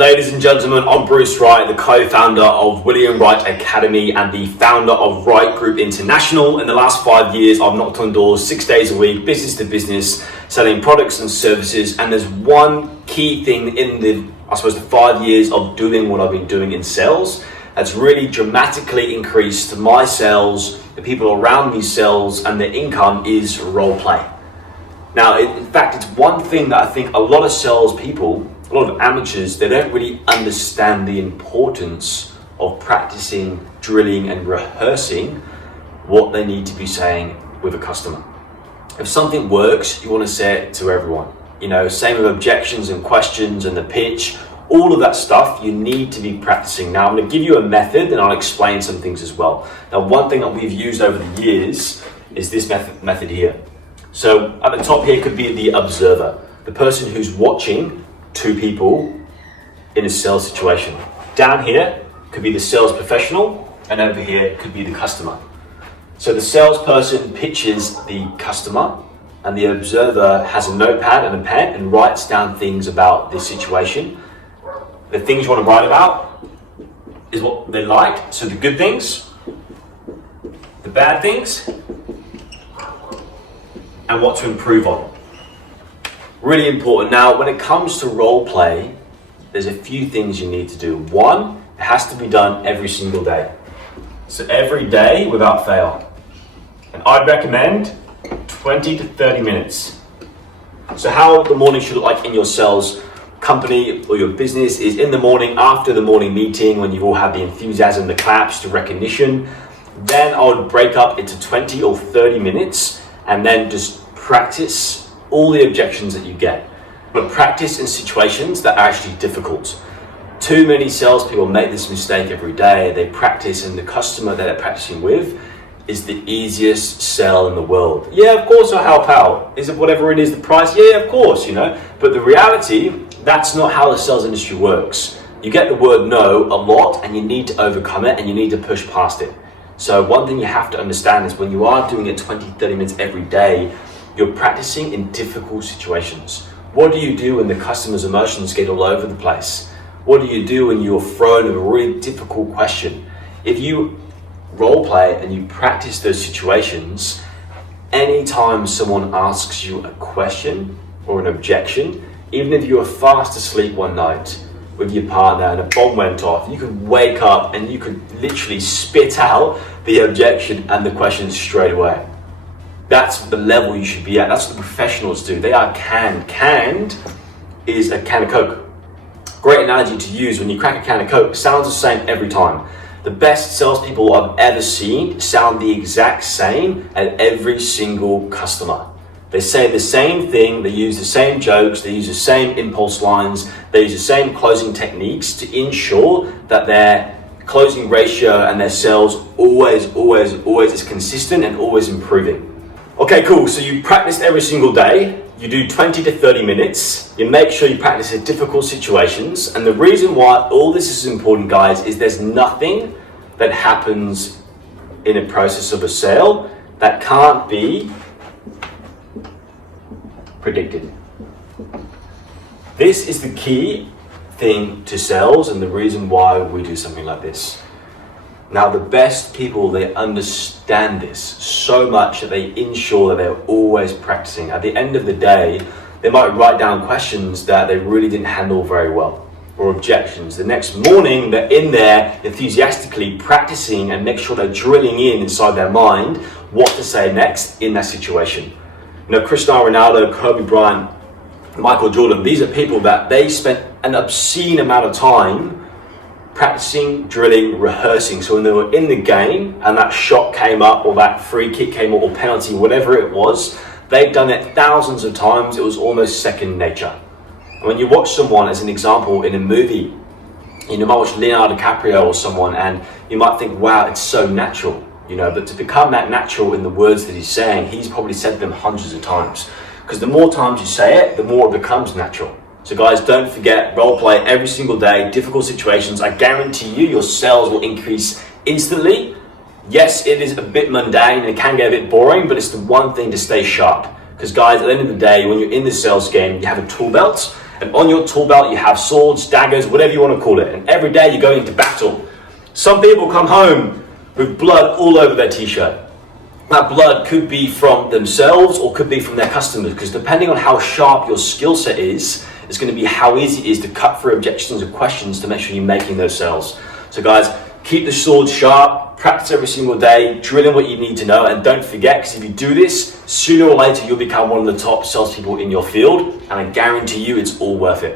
Ladies and gentlemen, I'm Bruce Wright, the co-founder of William Wright Academy and the founder of Wright Group International. In the last 5 years, I've knocked on doors 6 days a week, business to business, selling products and services. And there's one key thing in the 5 years of doing what I've been doing in sales that's really dramatically increased my sales, the people around me sales, and their income is role play. Now, in fact, it's one thing that I think a lot of salespeople, a lot of amateurs, they don't really understand the importance of practicing, drilling, and rehearsing what they need to be saying with a customer. If something works, you want to say it to everyone. Same with objections and questions and the pitch, all of that stuff you need to be practicing. Now, I'm going to give you a method and I'll explain some things as well. Now, one thing that we've used over the years is this method here. So at the top here could be the observer, the person who's watching two people in a sales situation. Down here could be the sales professional, and over here could be the customer. So the salesperson pitches the customer, and the observer has a notepad and a pen and writes down things about this situation. The things you want to write about is what they like, so the good things, the bad things, and what to improve on. Really important. Now, when it comes to role play, there's a few things you need to do. One, it has to be done every single day. So every day without fail. And I'd recommend 20 to 30 minutes. So how the morning should look like in your sales company or your business is in the morning, after the morning meeting, when you've all had the enthusiasm, the claps, the recognition. Then I would break up into 20 or 30 minutes and then just practice all the objections that you get, but practice in situations that are actually difficult. Too many salespeople make this mistake every day. They practice, and the customer that they're practicing with is the easiest sell in the world. Yeah, of course I'll help out. Is it whatever it is, the price? Yeah, of course, But the reality, that's not how the sales industry works. You get the word no a lot, and you need to overcome it, and you need to push past it. So one thing you have to understand is when you are doing it 20, 30 minutes every day, you're practicing in difficult situations. What do you do when the customer's emotions get all over the place? What do you do when you're thrown with a really difficult question? If you role play and you practice those situations, anytime someone asks you a question or an objection, even if you were fast asleep one night with your partner and a bomb went off, you could wake up and you could literally spit out the objection and the question straight away. That's the level you should be at. That's what the professionals do. They are canned. Canned is a can of Coke. Great analogy to use. When you crack a can of Coke, it sounds the same every time. The best salespeople I've ever seen sound the exact same at every single customer. They say the same thing, they use the same jokes, they use the same impulse lines, they use the same closing techniques to ensure that their closing ratio and their sales always is consistent and always improving. Okay, cool. So you practice every single day. You do 20 to 30 minutes. You make sure you practice in difficult situations. And the reason why all this is important, guys, is there's nothing that happens in a process of a sale that can't be predicted. This is the key thing to sales and the reason why we do something like this. Now, the best people, they understand this so much that they ensure that they're always practicing. At the end of the day, they might write down questions that they really didn't handle very well or objections. The next morning, they're in there enthusiastically practicing and make sure they're drilling inside their mind what to say next in that situation. Cristiano Ronaldo, Kobe Bryant, Michael Jordan, these are people that they spent an obscene amount of time practicing, drilling, rehearsing. So when they were in the game and that shot came up or that free kick came up or penalty, whatever it was, they've done it thousands of times. It was almost second nature. And when you watch someone, as an example, in a movie, you might watch Leonardo DiCaprio or someone and you might think, wow, it's so natural, but to become that natural in the words that he's saying, he's probably said them hundreds of times. Because the more times you say it, the more it becomes natural. So guys, don't forget, role play every single day, difficult situations. I guarantee you, your sales will increase instantly. Yes, it is a bit mundane and it can get a bit boring, but it's the one thing to stay sharp. Because guys, at the end of the day, when you're in the sales game, you have a tool belt And on your tool belt, you have swords, daggers, whatever you want to call it. And every day you're going into battle. Some people come home with blood all over their t-shirt. That blood could be from themselves or could be from their customers, because depending on how sharp your skill set is, it's going to be how easy it is to cut through objections and questions to make sure you're making those sales. So guys, keep the sword sharp, practice every single day, drill in what you need to know, and don't forget, because if you do this, sooner or later you'll become one of the top salespeople in your field, and I guarantee you it's all worth it.